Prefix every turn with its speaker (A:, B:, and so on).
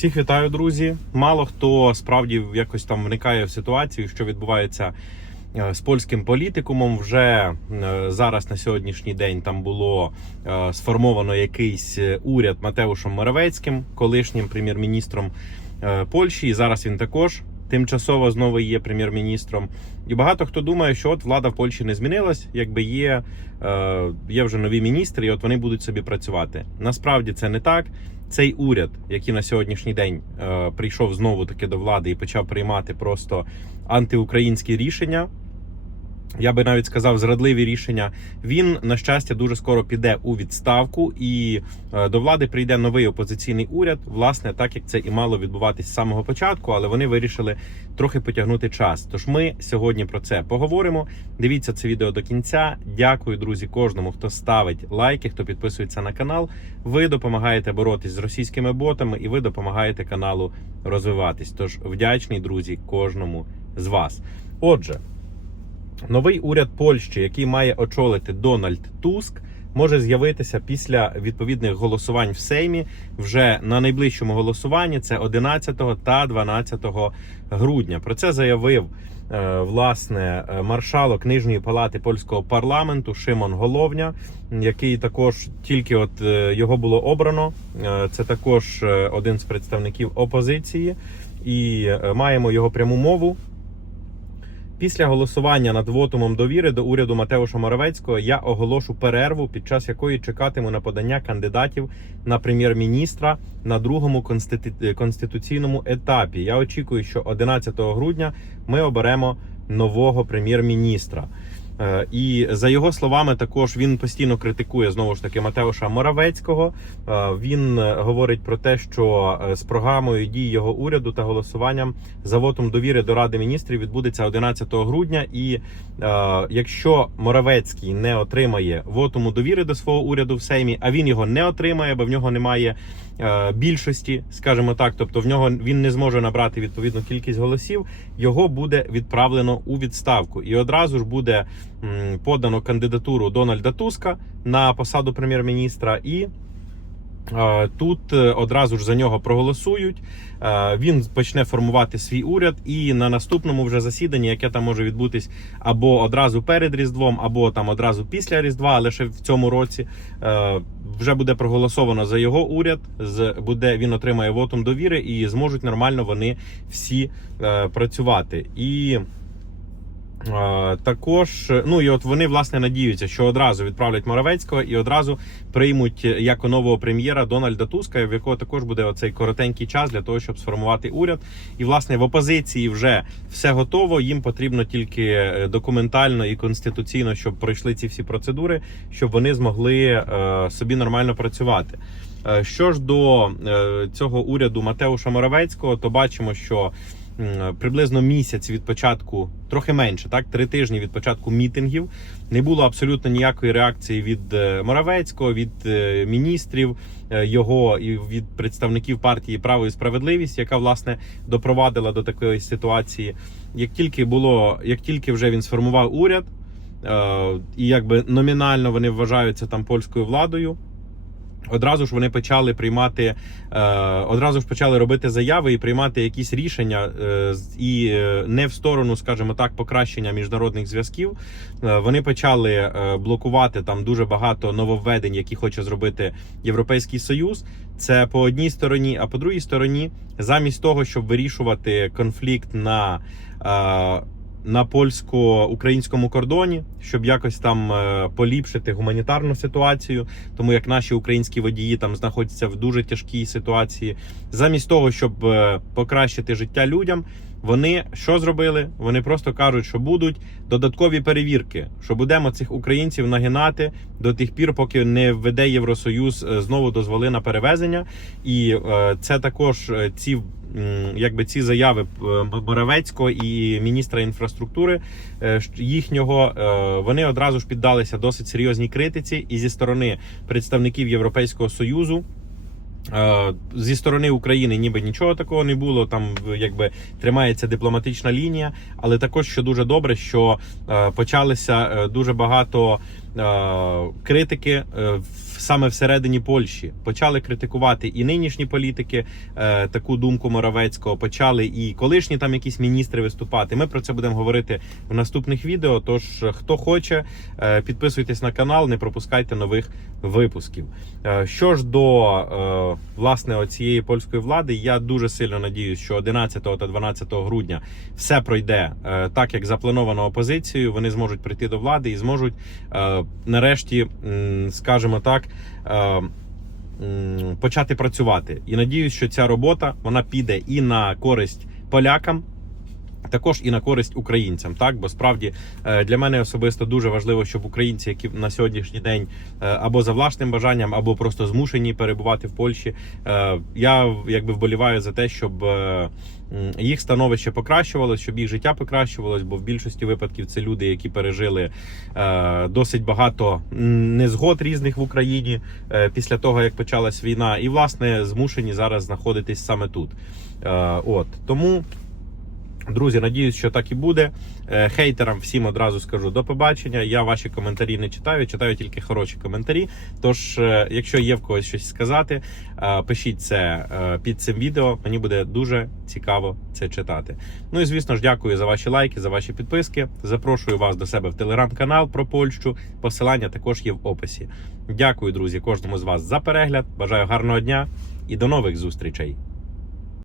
A: Всіх вітаю, друзі. Мало хто справді якось там вникає в ситуацію, що відбувається е, з польським політикумом. Вже е, зараз на сьогоднішній день там було е, сформовано якийсь уряд Матеушем Моровецьким, колишнім прем'єр-міністром Польщі. І зараз він також тимчасово знову є прем'єр-міністром. І багато хто думає, що от влада в Польщі не змінилась, якби є, е, є вже нові міністри, і от вони будуть собі працювати. Насправді це не так. Цей уряд, який на сьогоднішній день е, прийшов знову таки до влади і почав приймати просто антиукраїнські рішення. Я би навіть сказав зрадливі рішення. Він на щастя дуже скоро піде у відставку, і е, до влади прийде новий опозиційний уряд. Власне, так як це і мало відбуватись з самого початку, але вони вирішили трохи потягнути час. Тож ми сьогодні про це поговоримо. Дивіться це відео до кінця. Дякую, друзі, кожному, хто ставить лайки, хто підписується на канал. Ви допомагаєте боротись з російськими ботами, і ви допомагаєте каналу розвиватись. Тож вдячний, друзі, кожному з вас. Отже. Новий уряд Польщі, який має очолити Дональд Туск, може з'явитися після відповідних голосувань в Сеймі вже на найближчому голосуванні. Це 11 та 12 грудня. Про це заявив е, власне маршалок нижньої палати польського парламенту Шимон Головня, який також тільки от е, його було обрано. Е, Це також один з представників опозиції, і маємо його пряму мову. Після голосування над вотумом довіри до уряду Матеуша Моровецького я оголошу перерву, під час якої чекатиму на подання кандидатів на прем'єр-міністра на другому конститу- конституційному етапі. Я очікую, що 11 грудня ми оберемо нового прем'єр-міністра. Е, І за його словами, також він постійно критикує знову ж таки Матеуша Моравецького. Е, Він е, говорить про те, що з програмою дій його уряду та голосуванням за вотом довіри до Ради міністрів відбудеться 11 грудня. І якщо Моравецький не отримає вотуму довіри до свого уряду в Сеймі, а він його не отримає, бо в нього немає більшості, скажімо так, тобто в нього він не зможе набрати відповідну кількість голосів, його буде відправлено у відставку, і одразу ж буде подано кандидатуру Дональда Туска на посаду прем'єр-міністра і. е, Тут е, одразу ж за нього проголосують. Е, Він почне формувати свій уряд, і на наступному вже засіданні, яке там може відбутись або одразу перед Різдвом, або там одразу після Різдва, але ще в цьому році вже буде проголосовано за його уряд. Буде він отримає вотум довіри і зможуть нормально вони всі працювати. І Також, ну і от вони власне надіються, що одразу відправлять Моравецького і одразу приймуть е, як нового прем'єра Дональда Туска, в якого також буде оцей коротенький час для того, щоб сформувати уряд. І власне в опозиції вже все готово. Їм потрібно тільки е, документально і конституційно, щоб пройшли ці всі процедури, щоб вони змогли е, собі нормально працювати. Що ж до цього уряду Матеуша Моравецького, то бачимо, що приблизно місяць від початку, трохи менше, так три тижні від початку мітингів, не було абсолютно ніякої реакції від е, Моравецького, від е, міністрів е, його і від представників партії Право і справедливість, яка власне допровадила до такої ситуації. Як тільки було, як тільки вже він сформував уряд, е, і якби номінально вони вважаються там польською владою. Одразу ж вони почали приймати, е, одразу ж почали робити заяви і приймати якісь рішення, е, і е, не в сторону, скажімо так, покращення міжнародних зв'язків. Вони почали блокувати там дуже багато нововведень, які хоче зробити Європейський Союз. Це по одній стороні, а по другій стороні, замість того, щоб вирішувати конфлікт на на польсько-українському кордоні, щоб якось там е, поліпшити гуманітарну ситуацію, тому як наші українські водії там знаходяться в дуже тяжкій ситуації. Замість того, щоб е, покращити життя людям, вони що зробили? Вони просто кажуть, що будуть додаткові перевірки, що будемо цих українців нагинати до тих пір, поки не введе Євросоюз е, знову дозволи на перевезення, і е, це також е, ці. Якби ці заяви Моравецького і міністра інфраструктури їхнього вони одразу ж піддалися досить серйозній критиці, і зі сторони представників Європейського союзу. Е, Зі сторони України ніби нічого такого не було. Там якби тримається дипломатична лінія, але також що дуже добре, що е, почалися е, дуже багато критики е, саме всередині Польщі. Почали критикувати і нинішні політики, е, таку думку Моровецького, почали і колишні там якісь міністри виступати. Ми про це будемо говорити в наступних відео. Тож, е, хто хоче, е, підписуйтесь на канал, не пропускайте нових випусків. Е, Що ж до е, власне цієї польської влади, я дуже сильно надіюсь, що 11 та 12 грудня все пройде е, так, як заплановано опозицією. Вони зможуть прийти до влади і зможуть е, нарешті, скажімо так. е, Почати працювати і надіюсь, що ця робота вона піде і на користь полякам, також і на користь українцям, так бо справді е, для мене особисто дуже важливо, щоб українці, які на сьогоднішній день е, або за власним бажанням, або просто змушені перебувати в Польщі. е, Я якби вболіваю за те, щоб їх становище покращувалось, щоб їх життя покращувалось, бо в більшості випадків це люди, які пережили досить багато незгод різних в Україні після того, як почалась війна, і власне змушені зараз знаходитись саме тут. От тому. Друзі, надіюсь, що так і буде. Е, Хейтерам всім одразу скажу до побачення. Я ваші коментарі не читаю, читаю тільки хороші коментарі. Тож, е, якщо є в когось щось сказати, е, пишіть це під цим відео. Мені буде дуже цікаво це читати. Ну і звісно ж, дякую за ваші лайки, за ваші підписки. Запрошую вас до себе в телеграм-канал про Польщу. Посилання також є в описі. Дякую, друзі, кожному з вас за перегляд. Бажаю гарного дня і до нових зустрічей.